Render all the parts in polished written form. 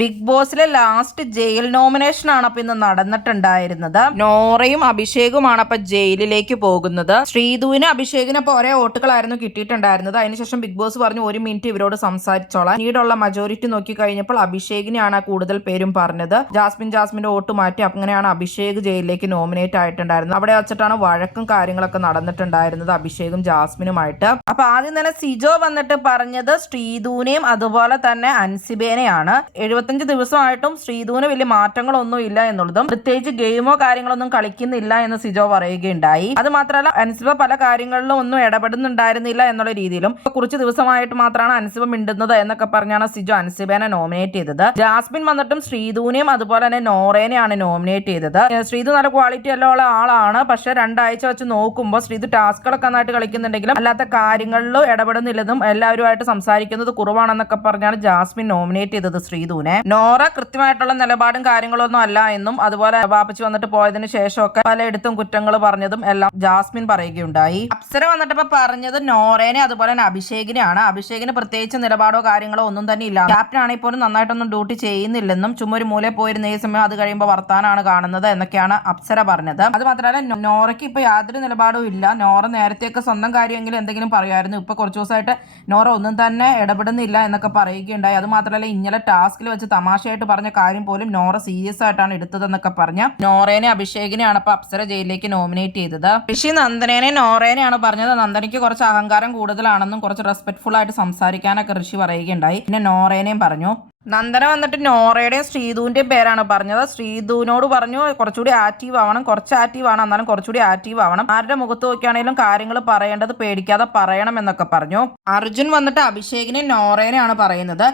Big ബോസിലെ last jail nomination ആണ് അപ്പൊ ഇന്ന് നടന്നിട്ടുണ്ടായിരുന്നത്. നോറയും അഭിഷേകുമാണ് അപ്പൊ ജയിലിലേക്ക് പോകുന്നത്. ശ്രീധുവിന് അഭിഷേകിനൊപ്പം ഒരേ വോട്ടുകളായിരുന്നു കിട്ടിയിട്ടുണ്ടായിരുന്നത്. അതിനുശേഷം ബിഗ് ബോസ് പറഞ്ഞു 1 മിനിറ്റ് ഇവരോട് സംസാരിച്ചോളാം. പിന്നീടുള്ള മജോറിറ്റി നോക്കി കഴിഞ്ഞപ്പോൾ അഭിഷേകിനെയാണ് കൂടുതൽ പേരും പറഞ്ഞത്. ജാസ്മിന്റെ വോട്ട് മാറ്റി അങ്ങനെയാണ് അഭിഷേക് ജയിലിലേക്ക് നോമിനേറ്റ് ആയിട്ടുണ്ടായിരുന്നത്. അവിടെ വെച്ചിട്ടാണ് വഴക്കും കാര്യങ്ങളൊക്കെ നടന്നിട്ടുണ്ടായിരുന്നത് അഭിഷേകും ജാസ്മിനുമായിട്ട്. അപ്പൊ ആദ്യം തന്നെ സിജോ വന്നിട്ട് പറഞ്ഞത് ശ്രീധുവിനെയും അതുപോലെ തന്നെ അൻസിബേനെയാണ്. 75 ദിവസമായിട്ടും ശ്രീധുവിന് വലിയ മാറ്റങ്ങളൊന്നും ഇല്ല എന്നുള്ളതും പ്രത്യേകിച്ച് ഗെയിമോ കാര്യങ്ങളൊന്നും കളിക്കുന്നില്ല എന്ന് സിജോ പറയുകയുണ്ടായി. അത് മാത്രമല്ല അൻസിബ പല കാര്യങ്ങളിലും ഒന്നും ഇടപെടുന്നുണ്ടായിരുന്നില്ല എന്നുള്ള രീതിയിലും കുറച്ച് ദിവസമായിട്ട് മാത്രമാണ് അൻസിബ മിണ്ടുന്നത് എന്നൊക്കെ പറഞ്ഞാണ് സിജോ അൻസിബേനെ നോമിനേറ്റ് ചെയ്തത്. ജാസ്മിൻ വന്നിട്ടും ശ്രീധുവിനെയും അതുപോലെ തന്നെ നോറേനെയാണ് നോമിനേറ്റ് ചെയ്തത്. ശ്രീധു നല്ല ക്വാളിറ്റി എല്ലാം ഉള്ള ആളാണ്. പക്ഷെ 2 ആഴ്ച വെച്ച് നോക്കുമ്പോൾ ശ്രീധു ടാസ്കുകളൊക്കെ നന്നായിട്ട് കളിക്കുന്നുണ്ടെങ്കിലും അല്ലാത്ത കാര്യങ്ങളിലും ഇടപെടുന്നില്ലെന്നും എല്ലാവരുമായിട്ട് സംസാരിക്കുന്നത് കുറവാണെന്നൊക്കെ പറഞ്ഞാണ് ജാസ്മിൻ നോമിനേറ്റ് ചെയ്തത് ശ്രീധുവിനെ. നോറ കൃത്യമായിട്ടുള്ള നിലപാടും കാര്യങ്ങളൊന്നും അല്ല എന്നും അതുപോലെ വാപ്പച്ചി വന്നിട്ട് പോയതിനു ശേഷമൊക്കെ പലയിടത്തും കുറ്റങ്ങൾ പറഞ്ഞതും എല്ലാം ജാസ്മിൻ പറയുകയുണ്ടായി. അപ്സര വന്നിട്ട് ഇപ്പൊ പറഞ്ഞത് നോറേനെ അതുപോലെ തന്നെ അഭിഷേകിനെയാണ്. അഭിഷേകിന് പ്രത്യേകിച്ച് നിലപാടോ കാര്യങ്ങളോ ഒന്നും തന്നെ ഇല്ല. ക്യാപ്റ്റൻ ആണെങ്കിൽ പോലും നന്നായിട്ടൊന്നും ഡ്യൂട്ടി ചെയ്യുന്നില്ലെന്നും ചുമ്മാ ഒരു മൂലയിൽ പോയിരുന്ന ഈ സമയം അത് കഴിയുമ്പോൾ വർത്താനാണ് കാണുന്നത് എന്നൊക്കെയാണ് അപ്സര പറഞ്ഞത്. അത് മാത്രമല്ല നോറയ്ക്ക് ഇപ്പൊ യാതൊരു നിലപാടും ഇല്ല. നോറ നേരത്തെയൊക്കെ സ്വന്തം കാര്യമെങ്കിലും എന്തെങ്കിലും പറയുമായിരുന്നു. ഇപ്പൊ കുറച്ച് ദിവസമായിട്ട് നോറ ഒന്നും തന്നെ ഇടപെടുന്നില്ല എന്നൊക്കെ പറയുകയുണ്ടായി. അത് മാത്രമല്ല ഇന്നലെ ടാസ്കിൽ വെച്ച് തമാശയായിട്ട് പറഞ്ഞ കാര്യം പോലും നോറ സീരിയസ് ആയിട്ടാണ് എടുത്തതെന്നൊക്കെ പറഞ്ഞ നോറേനെ അഭിഷേകിനെയാണ് അപ്പൊ അപ്സര ജയിലിലേക്ക് നോമിനേറ്റ് ചെയ്തത്. ഋഷി നന്ദനേനെ നോറേനെയാണ് പറഞ്ഞത്. നന്ദനയ്ക്ക് കുറച്ച് അഹങ്കാരം കൂടുതലാണെന്നും കുറച്ച് റെസ്പെക്ട്ഫുൾ ആയിട്ട് സംസാരിക്കാനൊക്കെ ഋഷി പറയുകയുണ്ടായി. പിന്നെ നോറേനെയും പറഞ്ഞു. നന്ദന വന്നിട്ട് നോറയുടെയും ശ്രീധുവിന്റെയും പേരാണ് പറഞ്ഞത്. ശ്രീധുവിനോട് പറഞ്ഞു കുറച്ചുകൂടി ആക്റ്റീവ് ആവണം, കുറച്ച് ആക്റ്റീവ് ആണ് എന്നാലും കുറച്ചുകൂടി ആക്റ്റീവ് ആവണം, ആരുടെ മുഖത്ത് നോക്കിയാണെങ്കിലും കാര്യങ്ങൾ പറയേണ്ടത് പേടിക്കാതെ പറയണം എന്നൊക്കെ പറഞ്ഞു. അർജുൻ വന്നിട്ട് അഭിഷേകിനെ നോറേനെയാണ് പറയുന്നത്.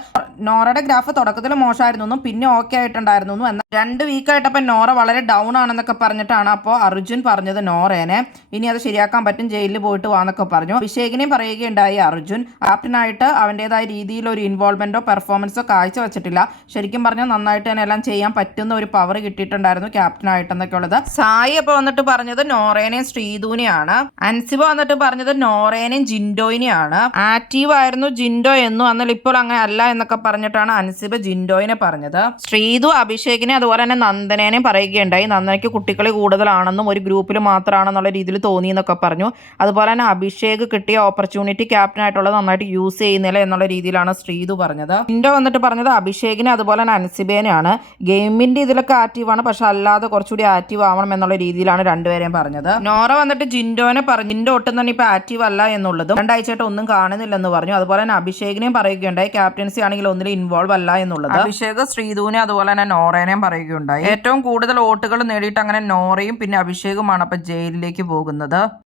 നോറയുടെ ഗ്രാഫ് തുടക്കത്തിൽ മോശമായിരുന്നു പിന്നെ ഓക്കെ ആയിട്ടുണ്ടായിരുന്നു. എന്നാൽ 2 വീക്കായിട്ടപ്പോൾ നോറ വളരെ ഡൗൺ ആണെന്നൊക്കെ പറഞ്ഞിട്ടാണ് അപ്പോൾ അർജുൻ പറഞ്ഞത് നോറേനെ. ഇനി അത് ശരിയാക്കാൻ പറ്റും, ജയിലിൽ പോയിട്ട് വാന്നൊക്കെ പറഞ്ഞു. അഭിഷേകിനെയും പറയുകയുണ്ടായി അർജുൻ. ക്യാപ്റ്റനായിട്ട് അവൻ്റെതായ രീതിയിൽ ഒരു ഇൻവോൾവ്മെന്റോ പെർഫോമൻസോ വെച്ചിട്ടില്ല. ശരിക്കും പറഞ്ഞാൽ നന്നായിട്ട് തന്നെ എല്ലാം ചെയ്യാൻ പറ്റുന്ന ഒരു പവർ കിട്ടിയിട്ടുണ്ടായിരുന്നു ക്യാപ്റ്റനായിട്ടെന്നൊക്കെ ഉള്ളത്. സായി അപ്പൊ വന്നിട്ട് പറഞ്ഞത് നോറേനെയും ശ്രീധുവിനെയാണ്. അൻസിബ വന്നിട്ട് പറഞ്ഞത് നോറേനെയും ജിൻഡോയിനെയാണ്. ആക്റ്റീവ് ആയിരുന്നു ജിൻഡോ എന്നും എന്നാൽ ഇപ്പോൾ അങ്ങനെ അല്ല എന്നൊക്കെ പറഞ്ഞിട്ടാണ് അൻസിബ ജിൻഡോയിനെ പറഞ്ഞത്. ശ്രീധു അഭിഷേകിനെ അതുപോലെ തന്നെ നന്ദനേനെയും പറയുകയുണ്ടായി. നന്ദനയ്ക്ക് കുട്ടികളെ കൂടുതലാണെന്നും ഒരു ഗ്രൂപ്പിൽ മാത്രമാണെന്നുള്ള രീതിയിൽ തോന്നി എന്നൊക്കെ പറഞ്ഞു. അതുപോലെ തന്നെ അഭിഷേക് കിട്ടിയ ഓപ്പർച്യൂണിറ്റി ക്യാപ്റ്റനായിട്ടുള്ളത് നന്നായിട്ട് യൂസ് ചെയ്യുന്നില്ല എന്നുള്ള രീതിയിലാണ് ശ്രീധു പറഞ്ഞത്. ജിൻഡോ വന്നിട്ട് പറഞ്ഞത് അഭിഷേകിനെ അതുപോലെ തന്നെ അൻസിബേനെയാണ്. ഗെയിമിന്റെ ഇതിലൊക്കെ ആക്റ്റീവാണ്, പക്ഷെ അല്ലാതെ കുറച്ചുകൂടി ആക്റ്റീവ് ആവണം എന്നുള്ള രീതിയിലാണ് രണ്ടുപേരെയും പറഞ്ഞത്. നോറ വന്നിട്ട് ജിൻഡോനെ പറഞ്ഞു ജിൻഡോ ഒട്ടും തന്നെ ഇപ്പൊ ആക്റ്റീവ് അല്ല എന്നുള്ളതും 2 ആഴ്ചയായിട്ട് ഒന്നും കാണുന്നില്ലെന്ന് പറഞ്ഞു. അതുപോലെ തന്നെ അഭിഷേകിനെയും പറയുകയുണ്ടായി ക്യാപ്റ്റൻസി ആണെങ്കിൽ ഒന്നിലും ഇൻവോൾവ് അല്ല എന്നുള്ളത്. അഭിഷേക് ശ്രീധുവിനെ അതുപോലെ തന്നെ നോറേനെയും പറയുകയുണ്ടായി. ഏറ്റവും കൂടുതൽ വോട്ടുകൾ നേടിയിട്ട് അങ്ങനെ നോറയും പിന്നെ അഭിഷേകുമാണ് അപ്പൊ ജയിലിലേക്ക് പോകുന്നത്.